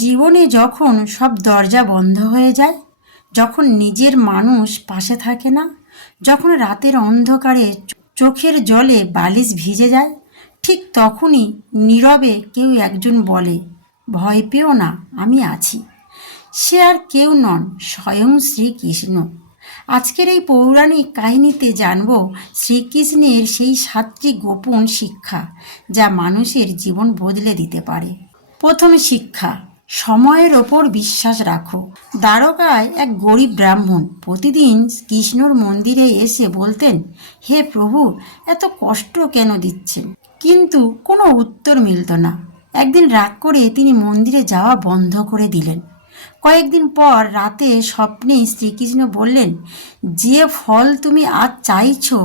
জীবনে যখন সব দরজা বন্ধ হয়ে যায়, যখন নিজের মানুষ পাশে থাকে না, যখন রাতের অন্ধকারে চোখের জলে বালিশ ভিজে যায়, ঠিক তখনই নীরবে কেউ একজন বলে, ভয় পেও না, আমি আছি। সে আর কেউ নন, স্বয়ং শ্রীকৃষ্ণ। আজকের এই পৌরাণিক কাহিনীতে জানব শ্রীকৃষ্ণের সেই 7টি গোপন শিক্ষা, যা মানুষের জীবন বদলে দিতে পারে। প্রথম শিক্ষা, সময়ের ওপর বিশ্বাস রাখো। দ্বারকায় এক গরিব ব্রাহ্মণ প্রতিদিন কৃষ্ণর মন্দিরে এসে বলতেন, হে প্রভু, এত কষ্ট কেন দিচ্ছেন? কিন্তু কোনো উত্তর মিলত না। একদিন রাগ করে তিনি মন্দিরে যাওয়া বন্ধ করে দিলেন। কয়েকদিন পর রাতে স্বপ্নে শ্রীকৃষ্ণ বললেন, যে ফল তুমি আজ চাইছো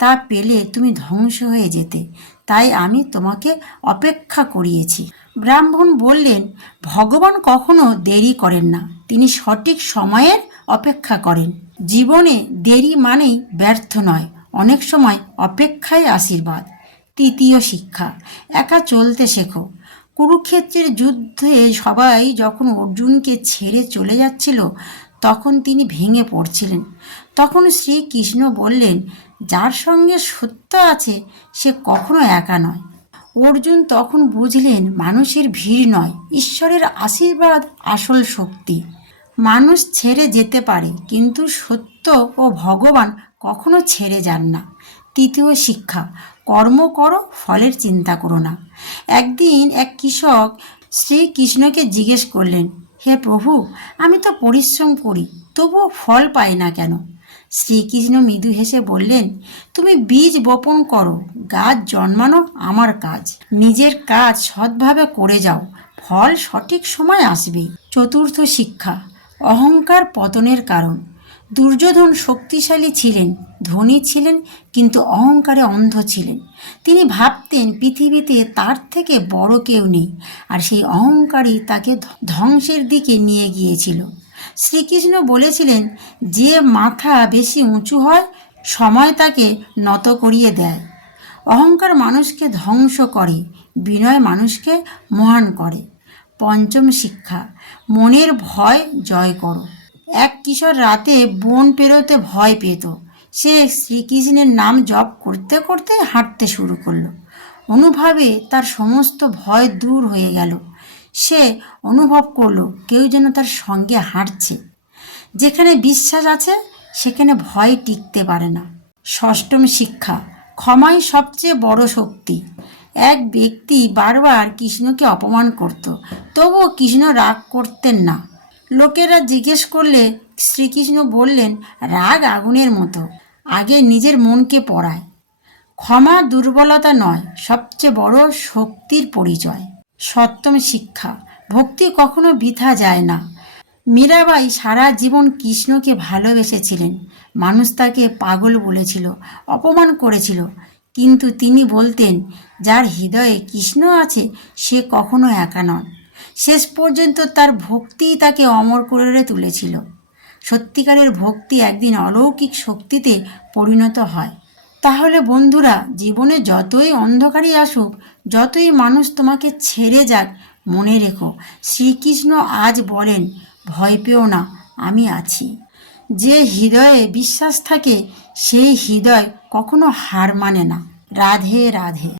তা পেলে তুমি ধ্বংস হয়ে যেতে, তাই আমি তোমাকে অপেক্ষা করিয়েছি। ব্রাহ্মণ বললেন, ভগবান কখনো দেরি করেন না, তিনি সঠিক সময়ের অপেক্ষা করেন। জীবনে দেরি মানেই ব্যর্থ নয়, অনেক সময় অপেক্ষায় আশীর্বাদ। তৃতীয় শিক্ষা, একা চলতে শেখো। কুরুক্ষেত্রের যুদ্ধে সবাই যখন অর্জুনকে ছেড়ে চলে যাচ্ছিল, তখন তিনি ভেঙে পড়ছিলেন। তখন শ্রীকৃষ্ণ বললেন, যার সঙ্গে সত্য আছে সে কখনো একা নয়। অর্জুন তখন বুঝলেন, মানুষের ভিড় নয়, ঈশ্বরের আশীর্বাদ আসল শক্তি। মানুষ ছেড়ে যেতে পারে, কিন্তু সত্য ও ভগবান কখনো ছেড়ে যান না। তৃতীয় শিক্ষা, কর্ম করো, ফলের চিন্তা করো না। একদিন এক কৃষক শ্রীকৃষ্ণকে জিজ্ঞেস করলেন, হে প্রভু, আমি তো পরিশ্রম করি, তবুও ফল পাই না কেন? শ্রীকৃষ্ণ মৃদু হেসে বললেন, তুমি বীজ বপন করো, গাছ জন্মানো আমার কাজ। নিজের কাজ সৎভাবে করে যাও, ফল সঠিক সময় আসবেই। চতুর্থ শিক্ষা, অহংকার পতনের কারণ। দুর্যোধন শক্তিশালী ছিলেন, ধনী ছিলেন, কিন্তু অহংকারে অন্ধ ছিলেন। তিনি ভাবতেন পৃথিবীতে তার থেকে বড় কেউ নেই, আর সেই অহংকারই তাকে ধ্বংসের দিকে নিয়ে গিয়েছিল। শ্রীকৃষ্ণ বলেছিলেন, যে মাথা বেশি উঁচু হয়, সময় তাকে নত করিয়ে দেয়। অহংকার মানুষকে ধ্বংস করে, বিনয় মানুষকে মহান করে। পঞ্চম শিক্ষা, মনের ভয় জয় করো। এক কিশোর রাতে বন পেরোতে ভয় পেত। সে শ্রীকৃষ্ণের নাম জপ করতে করতে হাঁটতে শুরু করলো। অনুভবে তার সমস্ত ভয় দূর হয়ে গেল। সে অনুভব করলো কেউ যেন তার সঙ্গে হাঁটছে। যেখানে বিশ্বাস আছে সেখানে ভয় টিকতে পারে না। ষষ্ঠম শিক্ষা, ক্ষমাই সবচেয়ে বড় শক্তি। এক ব্যক্তি বারবার কৃষ্ণকে অপমান করত, তবুও কৃষ্ণ রাগ করতেন না। লোকেরা জিজ্ঞেস করলে শ্রীকৃষ্ণ বললেন, রাগ আগুনের মতো, আগে নিজের মনকে পড়ায়। ক্ষমা দুর্বলতা নয়, সবচেয়ে বড় শক্তির পরিচয়। সপ্তম শিক্ষা, ভক্তি কখনো বৃথা যায় না। মীরাবাই সারা জীবন কৃষ্ণকে ভালোবেসেছিলেন। মানুষ তাকে পাগল বলেছিল, অপমান করেছিল, কিন্তু তিনি বলতেন, যার হৃদয়ে কৃষ্ণ আছে সে কখনো একা নন। শেষ পর্যন্ত তার ভক্তিই তাকে অমর করে তুলেছিল। সত্যিকারের ভক্তি একদিন অলৌকিক শক্তিতে পরিণত হয়। তাহলে বন্ধুরা, জীবনে যতই অন্ধকারই আসুক, যতই মানুষ তোমাকে ছেড়ে যাক, মনে রেখো শ্রীকৃষ্ণ আজ বলেন, ভয় পেও না, আমি আছি। যে হৃদয়ে বিশ্বাস থাকে সেই হৃদয় কখনো হার মানে না। রাধে রাধে।